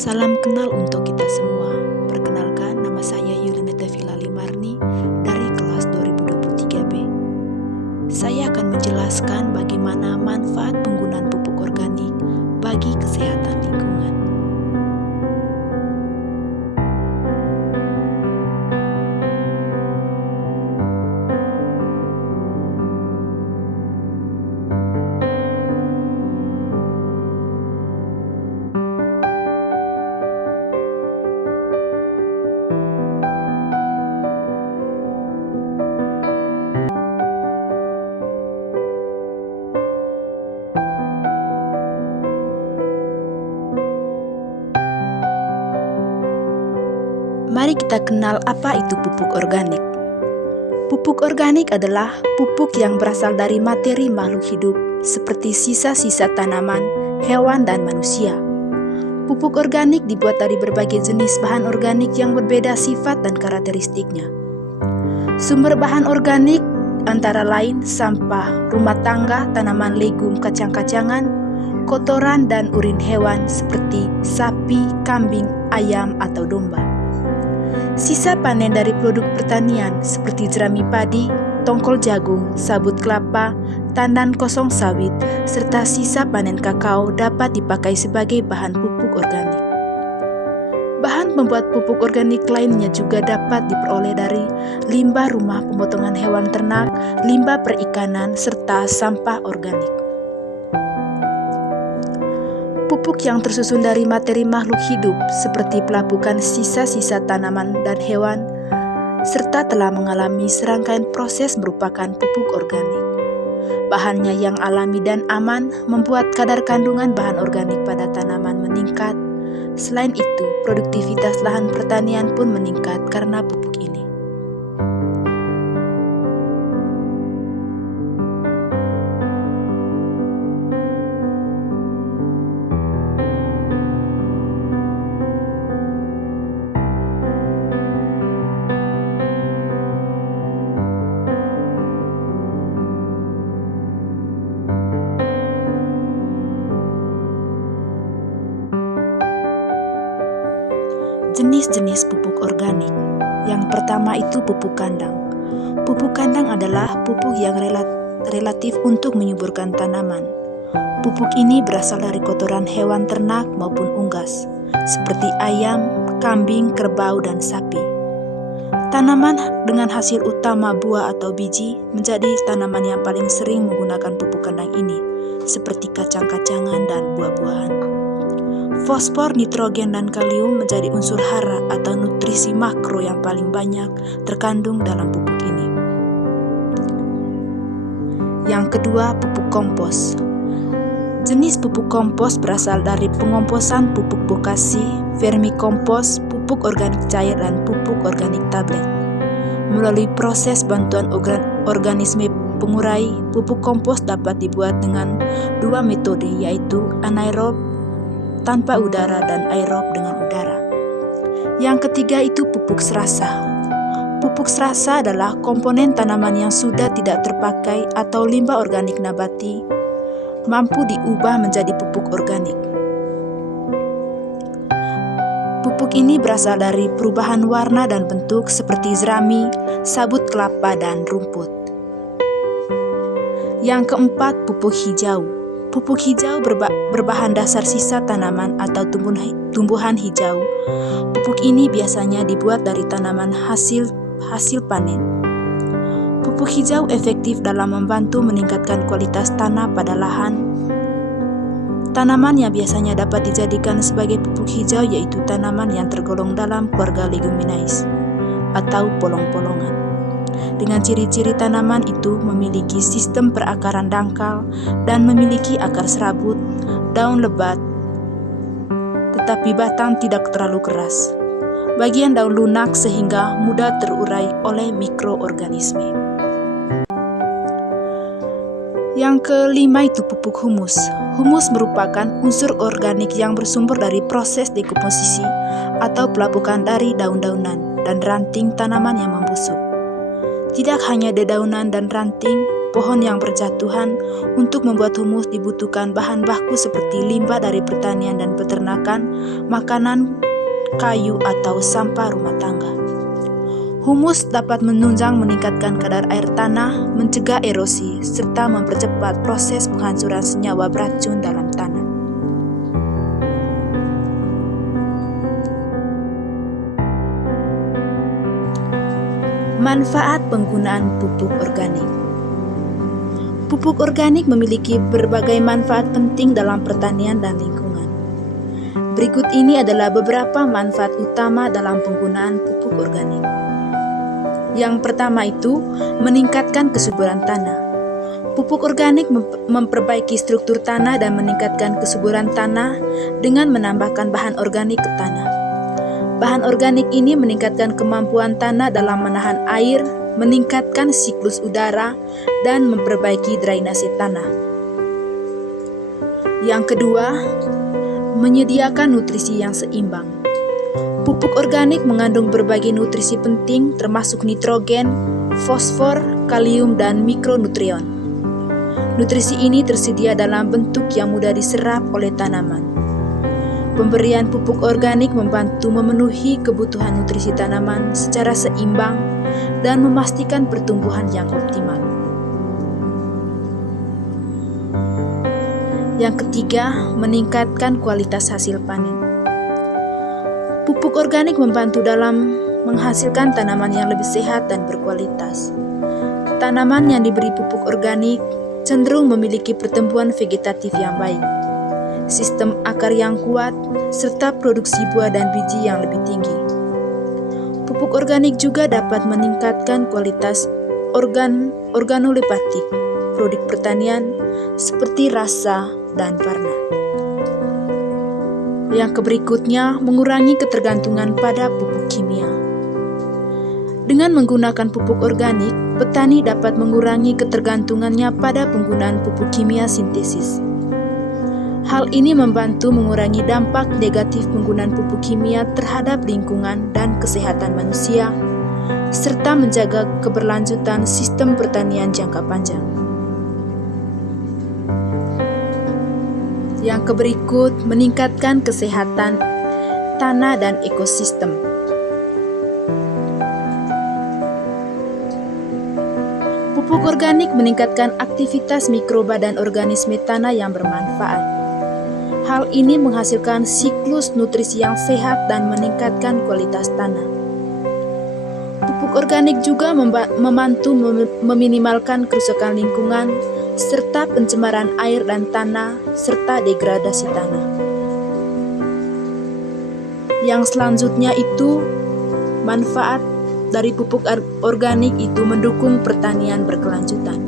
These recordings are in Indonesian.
Salam kenal untuk kita semua. Perkenalkan, nama saya Yulineta Filali Marni dari kelas 2023B. Saya akan menjelaskan bagaimana manfaat penggunaan pupuk organik bagi kesehatan lingkungan. Mari kita kenal apa itu pupuk organik. Pupuk organik adalah pupuk yang berasal dari materi makhluk hidup seperti sisa-sisa tanaman, hewan, dan manusia. Pupuk organik dibuat dari berbagai jenis bahan organik yang berbeda sifat dan karakteristiknya. Sumber bahan organik antara lain sampah rumah tangga, tanaman legum, kacang-kacangan, kotoran, dan urin hewan seperti sapi, kambing, ayam, atau domba. Sisa panen dari produk pertanian seperti jerami padi, tongkol jagung, sabut kelapa, tandan kosong sawit, serta sisa panen kakao dapat dipakai sebagai bahan pupuk organik. Bahan pembuat pupuk organik lainnya juga dapat diperoleh dari limbah rumah pemotongan hewan ternak, limbah perikanan, serta sampah organik. Pupuk yang tersusun dari materi makhluk hidup seperti pelapukan sisa-sisa tanaman dan hewan, serta telah mengalami serangkaian proses merupakan pupuk organik. Bahannya yang alami dan aman membuat kadar kandungan bahan organik pada tanaman meningkat. Selain itu, produktivitas lahan pertanian pun meningkat karena pupuk ini. Jenis-jenis pupuk organik. Yang pertama itu pupuk kandang. Pupuk kandang adalah pupuk yang relatif untuk menyuburkan tanaman. Pupuk ini berasal dari kotoran hewan ternak maupun unggas, seperti ayam, kambing, kerbau, dan sapi. Tanaman dengan hasil utama buah atau biji menjadi tanaman yang paling sering menggunakan pupuk kandang ini, seperti kacang-kacangan dan buah-buahan. Fosfor, nitrogen, dan kalium menjadi unsur hara atau nutrisi makro yang paling banyak terkandung dalam pupuk ini. Yang kedua, pupuk kompos. Jenis pupuk kompos berasal dari pengomposan pupuk bokasi, vermikompos, pupuk organik cair, dan pupuk organik tablet. Melalui proses bantuan organisme pengurai, pupuk kompos dapat dibuat dengan dua metode, yaitu anaerob tanpa udara dan aerob dengan udara. Yang ketiga itu pupuk serasa. Pupuk serasa adalah komponen tanaman yang sudah tidak terpakai atau limbah organik nabati mampu diubah menjadi pupuk organik. Pupuk ini berasal dari perubahan warna dan bentuk seperti jerami, sabut kelapa, dan rumput. Yang keempat, pupuk hijau. Pupuk hijau berbahan dasar sisa tanaman atau tumbuhan hijau. Pupuk ini biasanya dibuat dari tanaman hasil panen. Pupuk hijau efektif dalam membantu meningkatkan kualitas tanah pada lahan. Tanaman yang biasanya dapat dijadikan sebagai pupuk hijau yaitu tanaman yang tergolong dalam keluarga Leguminaceae atau polong-polongan. Dengan ciri-ciri tanaman itu memiliki sistem perakaran dangkal dan memiliki akar serabut, daun lebat, tetapi batang tidak terlalu keras. Bagian daun lunak sehingga mudah terurai oleh mikroorganisme. Yang kelima itu pupuk humus. Humus merupakan unsur organik yang bersumber dari proses dekomposisi atau pelapukan dari daun-daunan dan ranting tanaman yang membusuk. Tidak hanya dedaunan dan ranting, pohon yang berjatuhan. Untuk membuat humus dibutuhkan bahan baku seperti limbah dari pertanian dan peternakan, makanan, kayu, atau sampah rumah tangga. Humus dapat menunjang meningkatkan kadar air tanah, mencegah erosi, serta mempercepat proses penghancuran senyawa beracun dalam tanah. Manfaat penggunaan pupuk organik. Pupuk organik memiliki berbagai manfaat penting dalam pertanian dan lingkungan. Berikut ini adalah beberapa manfaat utama dalam penggunaan pupuk organik. Yang pertama itu, meningkatkan kesuburan tanah. Pupuk organik memperbaiki struktur tanah dan meningkatkan kesuburan tanah dengan menambahkan bahan organik ke tanah. Bahan organik ini meningkatkan kemampuan tanah dalam menahan air, meningkatkan siklus udara, dan memperbaiki drainase tanah. Yang kedua, menyediakan nutrisi yang seimbang. Pupuk organik mengandung berbagai nutrisi penting termasuk nitrogen, fosfor, kalium, dan mikronutrien. Nutrisi ini tersedia dalam bentuk yang mudah diserap oleh tanaman. Pemberian pupuk organik membantu memenuhi kebutuhan nutrisi tanaman secara seimbang dan memastikan pertumbuhan yang optimal. Yang ketiga, meningkatkan kualitas hasil panen. Pupuk organik membantu dalam menghasilkan tanaman yang lebih sehat dan berkualitas. Tanaman yang diberi pupuk organik cenderung memiliki pertumbuhan vegetatif yang baik, sistem akar yang kuat, serta produksi buah dan biji yang lebih tinggi. Pupuk organik juga dapat meningkatkan kualitas organoleptik produk pertanian seperti rasa dan warna. Yang berikutnya, mengurangi ketergantungan pada pupuk kimia. Dengan menggunakan pupuk organik, petani dapat mengurangi ketergantungannya pada penggunaan pupuk kimia sintesis. Hal ini membantu mengurangi dampak negatif penggunaan pupuk kimia terhadap lingkungan dan kesehatan manusia, serta menjaga keberlanjutan sistem pertanian jangka panjang. Yang berikut, meningkatkan kesehatan tanah dan ekosistem. Pupuk organik meningkatkan aktivitas mikroba dan organisme tanah yang bermanfaat. Hal ini menghasilkan siklus nutrisi yang sehat dan meningkatkan kualitas tanah. Pupuk organik juga membantu meminimalkan kerusakan lingkungan, serta pencemaran air dan tanah, serta degradasi tanah. Yang selanjutnya itu, manfaat dari pupuk organik itu mendukung pertanian berkelanjutan.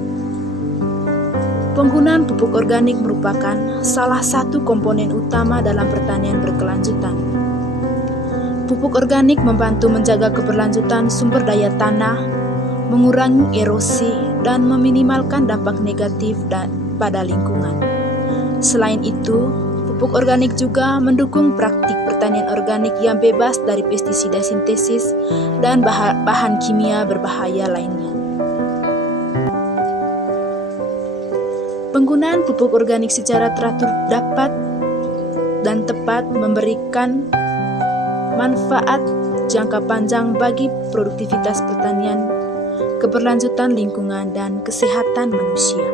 Penggunaan pupuk organik merupakan salah satu komponen utama dalam pertanian berkelanjutan. Pupuk organik membantu menjaga keberlanjutan sumber daya tanah, mengurangi erosi, dan meminimalkan dampak negatif pada lingkungan. Selain itu, pupuk organik juga mendukung praktik pertanian organik yang bebas dari pestisida sintesis dan bahan kimia berbahaya lainnya. Penggunaan pupuk organik secara teratur dapat dan tepat memberikan manfaat jangka panjang bagi produktivitas pertanian, keberlanjutan lingkungan, dan kesehatan manusia.